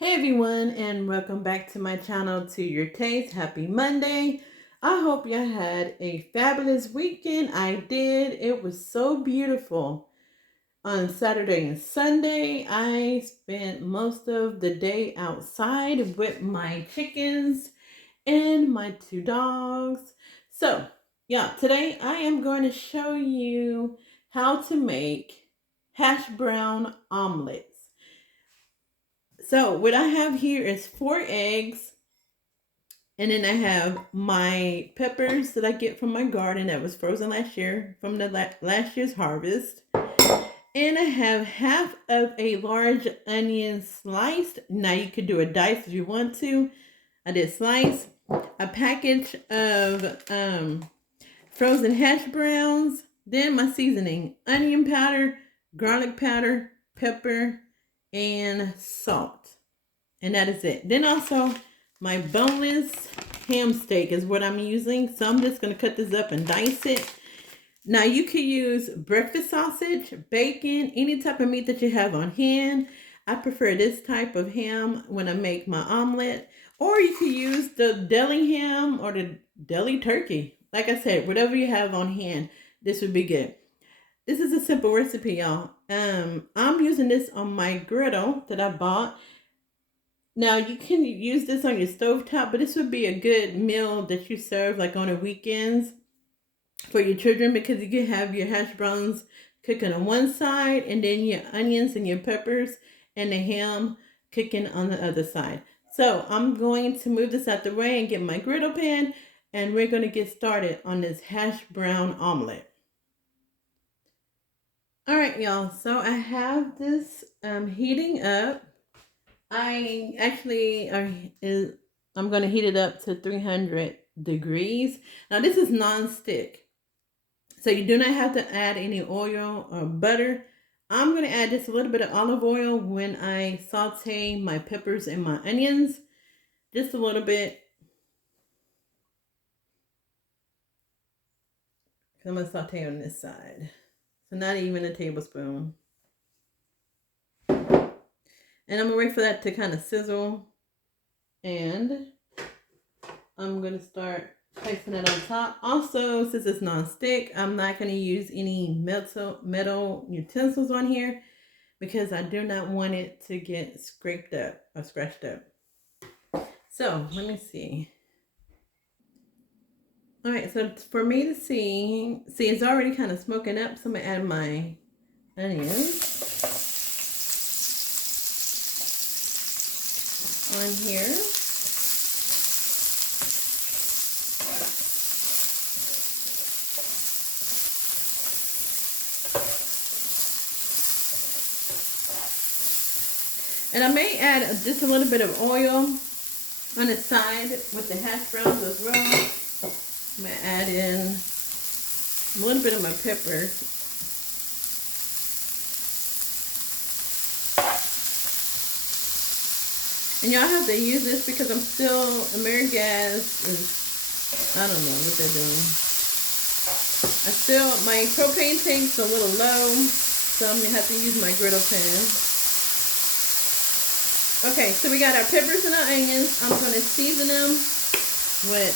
Hey everyone, and welcome back to my channel, To Your Taste. Happy Monday. I hope you had a fabulous weekend. I did. It was so beautiful. On Saturday and Sunday, I spent most of the day outside with my chickens and my two dogs. So, yeah, today I am going to show you how to make hash brown omelets. So what I have here is 4 eggs, and then I have my peppers that I get from my garden that was frozen last year from the last year's harvest. And I have half of a large onion sliced. Now you could do a dice if you want to. I did slice. A package of frozen hash browns. Then my seasoning: onion powder, garlic powder, pepper, and salt. And that is it. Then also my boneless ham steak is what I'm using. So I'm just going to cut this up and dice it. Now you could use breakfast sausage, bacon, any type of meat that you have on hand. I prefer this type of ham when I make my omelet. Or you could use the deli ham or the deli turkey. Like I said, whatever you have on hand, this would be good. This is a simple recipe, y'all. I'm using this on my griddle that I bought. Now you can use this on your stovetop, but this would be a good meal that you serve like on the weekends for your children, because you can have your hash browns cooking on one side and then your onions and your peppers and the ham cooking on the other side. So I'm going to move this out the way and get my griddle pan, and we're going to get started on this hash brown omelet. All right, y'all. So I have this heating up. I actually I'm going to heat it up to 300 degrees. Now this is non-stick, so you do not have to add any oil or butter. I'm going to add just a little bit of olive oil when I saute my peppers and my onions. Just a little bit. I'm going to saute on this side. So not even a tablespoon. And I'm going to wait for that to kind of sizzle. And I'm going to start placing it on top. Also, since it's non-stick, I'm not going to use any metal utensils on here because I do not want it to get scraped up or scratched up. So let me see. All right, so for me to see it's already kind of smoking up. So I'm going to add my onions on here. And I may add just a little bit of oil on the side with the hash browns as well. I'm going to add in a little bit of my peppers. And y'all have to use this because AmeriGas is, I don't know what they're doing. My propane tank's a little low, so I'm going to have to use my griddle pan. Okay, so we got our peppers and our onions. I'm going to season them with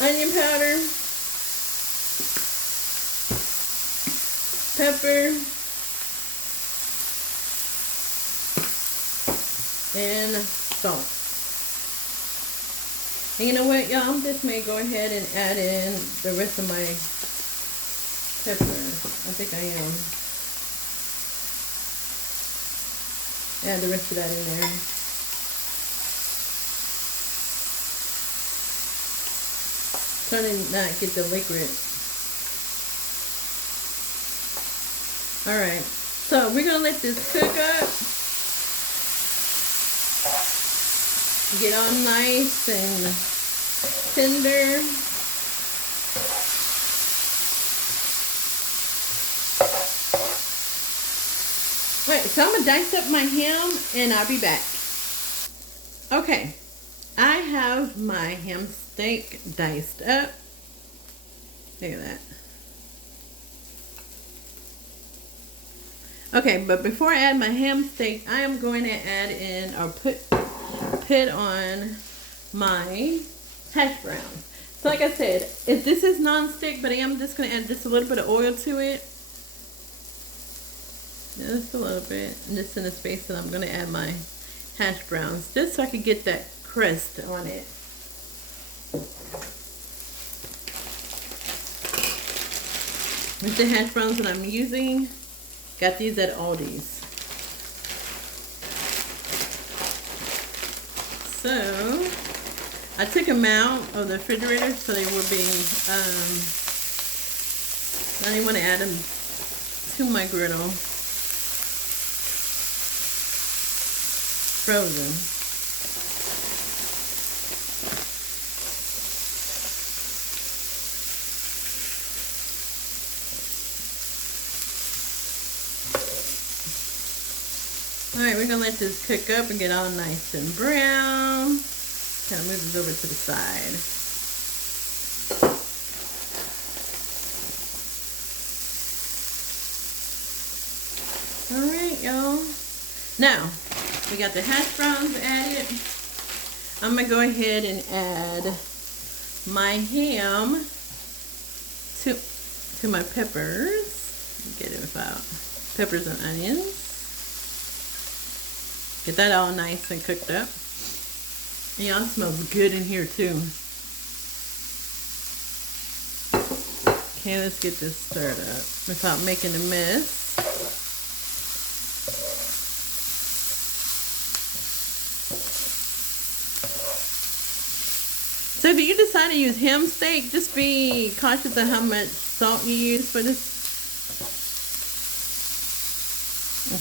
onion powder, pepper, and salt. And you know what, y'all? I'm just may go ahead and add in the rest of my pepper. I think I am. Add the rest of that in there. Trying to not get the liquid. Alright, so we're going to let this cook up. Get all nice and tender. Wait, so I'm going to dice up my ham and I'll be back. Okay, I have my ham steak diced up. Look at that. Okay, but before I add my ham steak, I am going to add in or put on my hash browns. So like I said, if this is non-stick, but I am just going to add just a little bit of oil to it. Just a little bit. And just in the space that I'm going to add my hash browns. Just so I can get that crust on it. With the hash browns that I'm using, got these at Aldi's. So, I took them out of the refrigerator so they will be, I didn't want to add them to my griddle. Frozen. Alright, we're going to let this cook up and get all nice and brown. Kind of move this over to the side. Alright, y'all. Now, we got the hash browns added. I'm going to go ahead and add my ham to my peppers. Get it without peppers and onions. Get that all nice and cooked up. And y'all, it smells good in here too. Okay, let's get this stirred up without making a mess. So if you decide to use ham steak, just be cautious of how much salt you use for this.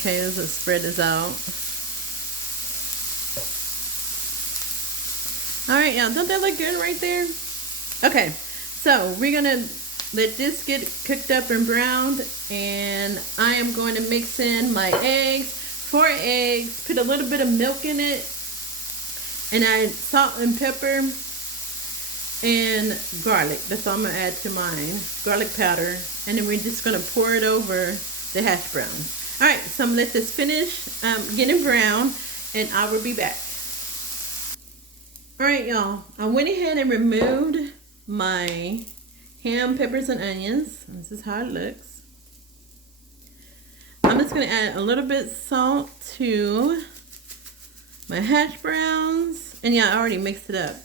Okay, let's just spread this out. Alright, y'all, don't that look good right there? Okay, so we're going to let this get cooked up and browned, and I am going to mix in my eggs, 4 eggs, put a little bit of milk in it, and add salt and pepper and garlic. That's all I'm going to add to mine, garlic powder, and then we're just going to pour it over the hash browns. Alright, so I'm going to let this finish getting brown, and I will be back. Alright, y'all, I went ahead and removed my ham, peppers, and onions. This is how it looks. I'm just going to add a little bit of salt to my hash browns. And yeah, I already mixed it up.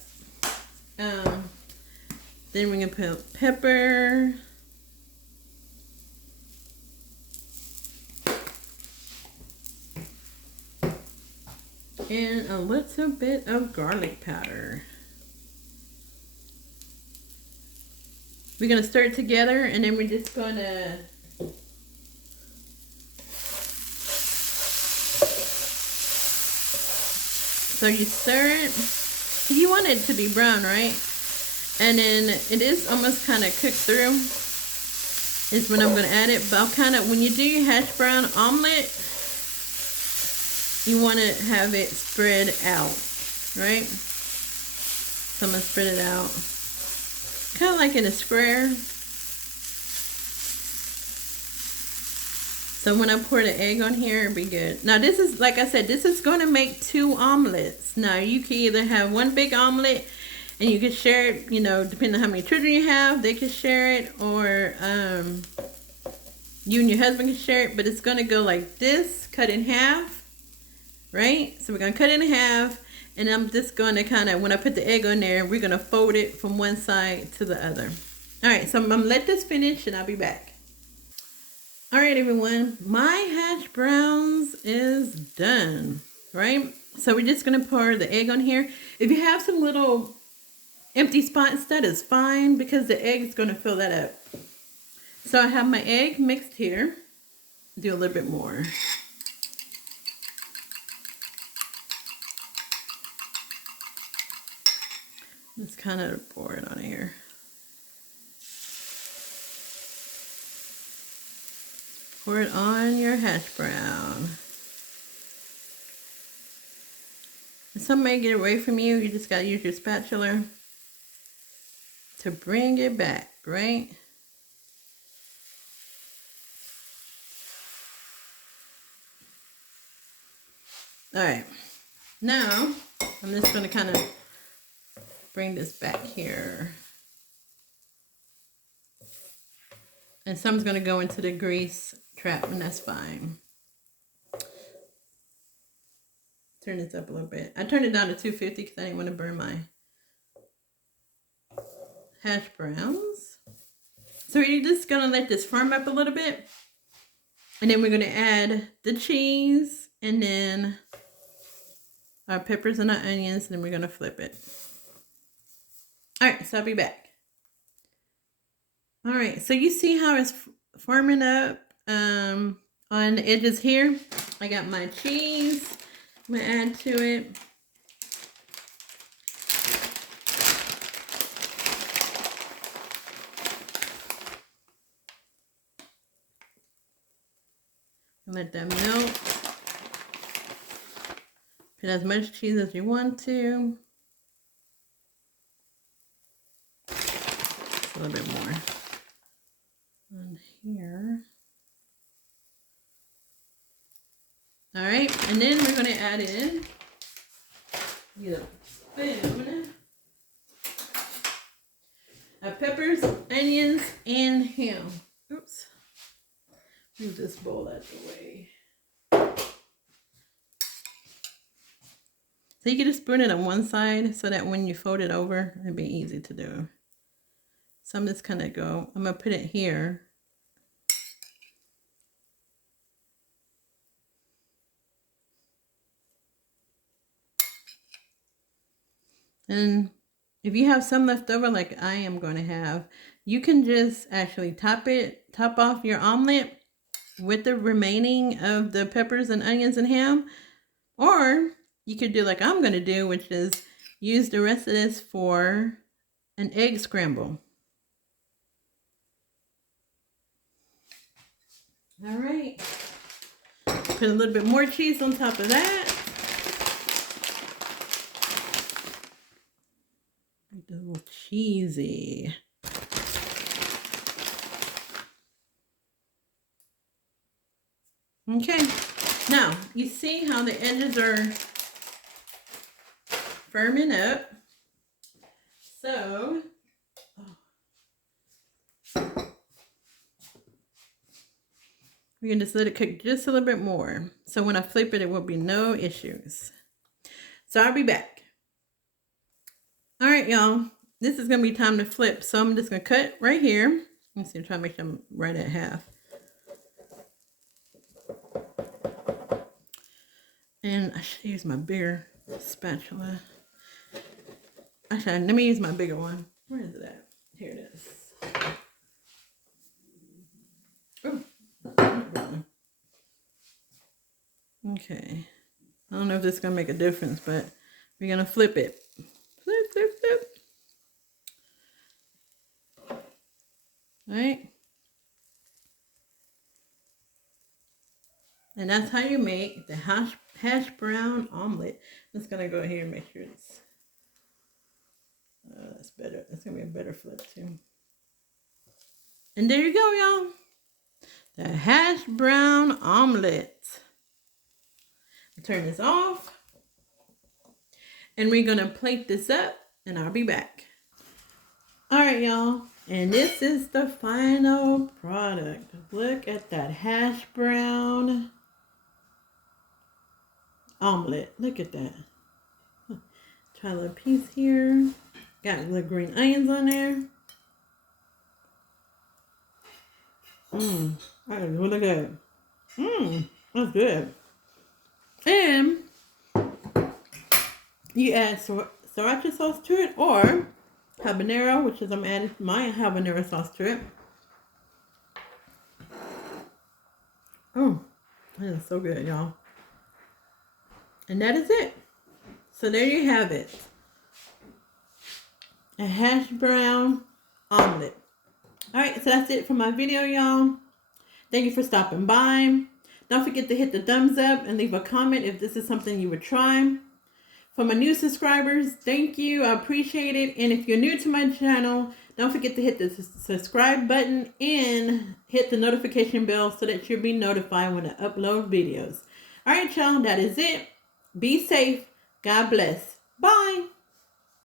Then we're going to put pepper. And a little bit of garlic powder. We're going to stir it together, and then we're just going to so you stir it. You want it to be brown, right? And then it is almost kind of cooked through is when I'm going to add it. But I'll kind of, when you do your hash brown omelet, you want to have it spread out, right? So I'm going to spread it out. Kind of like in a square. So when I pour the egg on here, it'll be good. Now this is, like I said, this is going to make 2 omelets. Now you can either have one big omelet and you can share it, you know, depending on how many children you have, they can share it, or you and your husband can share it, but it's going to go like this, cut in half. Right? So we're going to cut it in half, and I'm just going to kind of, when I put the egg on there, we're going to fold it from one side to the other. Alright, so I'm going to let this finish, and I'll be back. Alright, everyone. My hash browns is done. Right? So we're just going to pour the egg on here. If you have some little empty spots, that is fine, because the egg is going to fill that up. So I have my egg mixed here. Do a little bit more. Just kind of pour it on here. Pour it on your hash brown. If some may get away from you, you just got to use your spatula to bring it back, right? All right. Now, I'm just going to kind of bring this back here. And some's going to go into the grease trap, and that's fine. Turn this up a little bit. I turned it down to 250 because I didn't want to burn my hash browns. So we're just going to let this firm up a little bit. And then we're going to add the cheese and then our peppers and our onions. And then we're going to flip it. All right, so I'll be back. All right, so you see how it's forming up on the edges here. I got my cheese. I'm going to add to it. Let that melt. Put as much cheese as you want to. Just a little bit more on here. All right, and then we're going to add in spoon of peppers, onions, and ham. Oops. Move this bowl out of the way. So you can just spoon it on one side so that when you fold it over, it'll be easy to do. So I'm just gonna I'm gonna put it here. And if you have some left over, like I am going to have, you can just actually top off your omelet with the remaining of the peppers and onions and ham. Or you could do like I'm going to do, which is use the rest of this for an egg scramble. All right. Put a little bit more cheese on top of that. A little cheesy. Okay, now you see how the edges are firming up. So, we can just let it cook just a little bit more. So when I flip it, it will be no issues. So I'll be back. All right, y'all. This is going to be time to flip. So I'm just going to cut right here. Let's see, I'm trying to make sure I'm right at half. And I should use my bigger spatula. Actually, let me use my bigger one. Where is it at? Here it is. Oh. Okay. I don't know if this is going to make a difference, but we're going to flip it. Flip, flip, flip. All right. And that's how you make the Hashbrown Omelette. I'm just going to go here and make sure it's... that's better. That's going to be a better flip too. And there you go, y'all. The Hashbrown Omelette. Turn this off. And we're going to plate this up. And I'll be back. Alright, y'all. And this is the final product. Look at that Hashbrown Omelette. Look at that. Try a little piece here. Got little green onions on there. That is really good. That's good. And you add sriracha sauce to it, or habanero, which is I'm adding my habanero sauce to it. Oh, that is so good, y'all. And that is it. So there you have it. A Hashbrown omelet. Alright, so that's it for my video, y'all. Thank you for stopping by. Don't forget to hit the thumbs up and leave a comment if this is something you would try. For my new subscribers, thank you. I appreciate it. And if you're new to my channel, don't forget to hit the subscribe button and hit the notification bell so that you'll be notified when I upload videos. Alright, y'all, that is it. Be safe. God bless. Bye.